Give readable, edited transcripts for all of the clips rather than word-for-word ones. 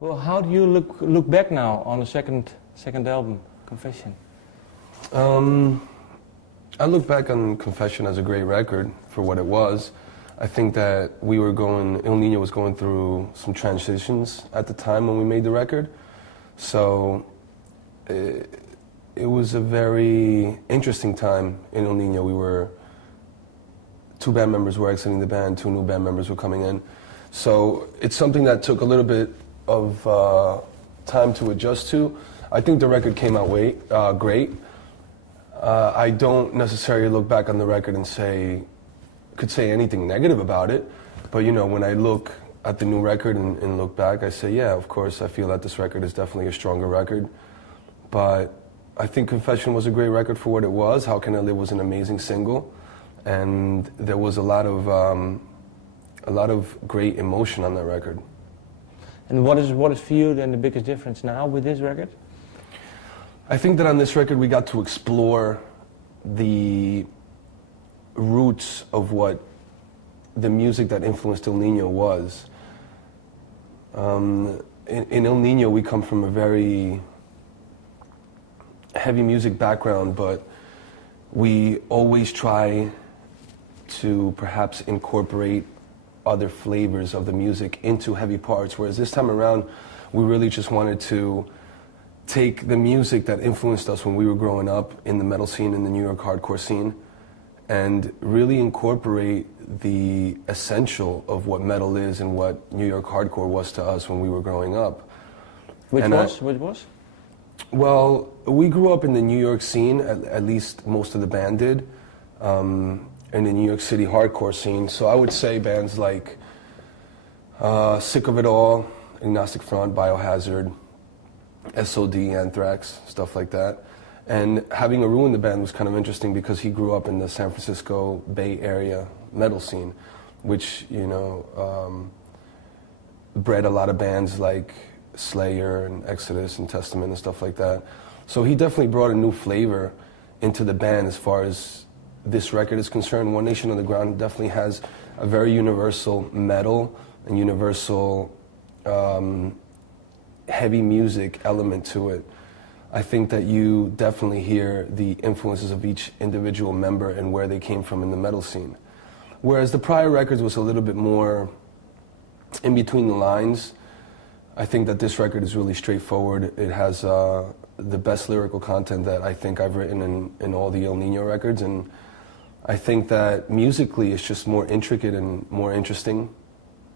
Well, how do you look back now on the second album, Confession? I look back on Confession as a great record for what it was. I think that Il Nino was going through some transitions at the time when we made the record. So it was a very interesting time in Il Nino. Two band members were exiting the band, two new band members were coming in. So it's something that took a little bit of time to adjust to. I think the record came out great. I don't necessarily look back on the record and could say anything negative about it, but when I look at the new record and look back, I say, yeah, of course, I feel that this record is definitely a stronger record. But I think Confession was a great record for what it was. How Can I Live was an amazing single, and there was a lot of great emotion on that record. And what is for you then the biggest difference now with this record? I think that on this record we got to explore the roots of what the music that influenced Il Nino was. In Il Nino we come from a very heavy music background, but we always try to perhaps incorporate other flavors of the music into heavy parts, whereas this time around we really just wanted to take the music that influenced us when we were growing up in the metal scene, in the New York hardcore scene, and really incorporate the essential of what metal is and what New York hardcore was to us when we were growing up. Which was? Well, we grew up in the New York scene, at least most of the band did, in the New York City hardcore scene. So I would say bands like Sick of It All, Agnostic Front, Biohazard, SOD, Anthrax, stuff like that. And having Aru in the band was kind of interesting because he grew up in the San Francisco Bay Area metal scene, which, bred a lot of bands like Slayer and Exodus and Testament and stuff like that. So he definitely brought a new flavor into the band as far as this record is concerned. One Nation on the Ground definitely has a very universal metal and universal heavy music element to it. I think that you definitely hear the influences of each individual member and where they came from in the metal scene. Whereas the prior records was a little bit more in between the lines. I think that this record is really straightforward. It has the best lyrical content that I think I've written in all the Il Nino records, and I think that musically it's just more intricate and more interesting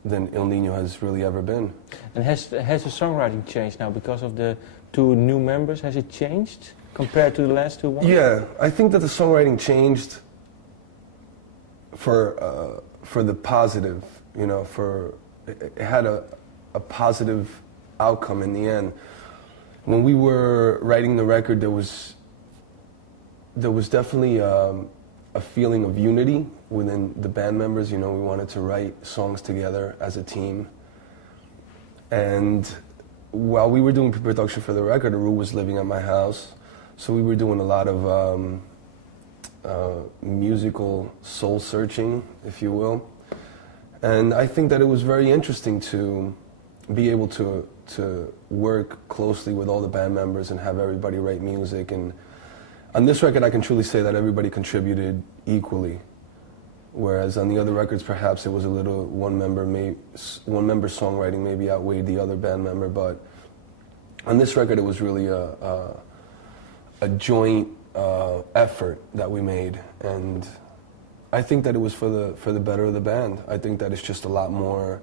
than Il Nino has really ever been. And has the songwriting changed now because of the two new members? Has it changed compared to the last two ones? Yeah, I think that the songwriting changed for the positive. It had a positive outcome in the end. When we were writing the record, there was definitely a feeling of unity within the band members. We wanted to write songs together as a team. And while we were doing pre-production for the record, Aru was living at my house, so we were doing a lot of musical soul searching, if you will. And I think that it was very interesting to be able to work closely with all the band members and have everybody write music. And on this record, I can truly say that everybody contributed equally. Whereas on the other records, perhaps it was a little one member songwriting maybe outweighed the other band member. But on this record, it was really a joint effort that we made, and I think that it was for the better of the band. I think that it's just a lot more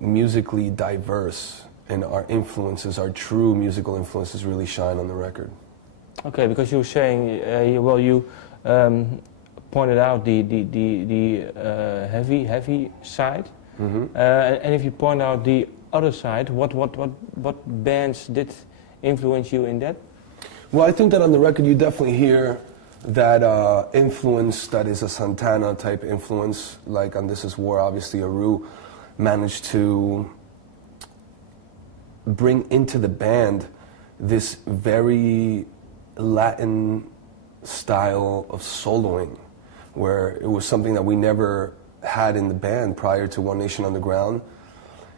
musically diverse, and our influences, our true musical influences, really shine on the record. Okay, because you were saying, you pointed out the heavy side, and if you point out the other side, what bands did influence you in that? Well, I think that on the record you definitely hear that influence that is a Santana type influence, like on This Is War. Obviously Aru managed to bring into the band this very Latin style of soloing, where it was something that we never had in the band prior to One Nation on the Ground.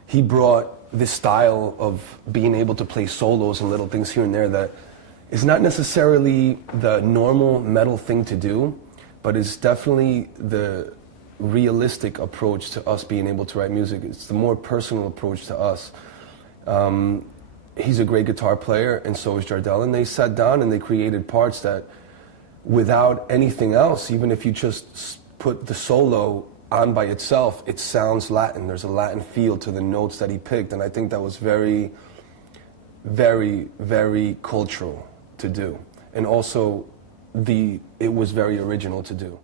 He brought this style of being able to play solos and little things here and there that is not necessarily the normal metal thing to do, but is definitely the realistic approach to us being able to write music. It's the more personal approach to us. He's a great guitar player, and so is Jardel, and they sat down and they created parts that, without anything else, even if you just put the solo on by itself, it sounds Latin. There's a Latin feel to the notes that he picked, and I think that was very, very, very cultural to do. And also, it was very original to do.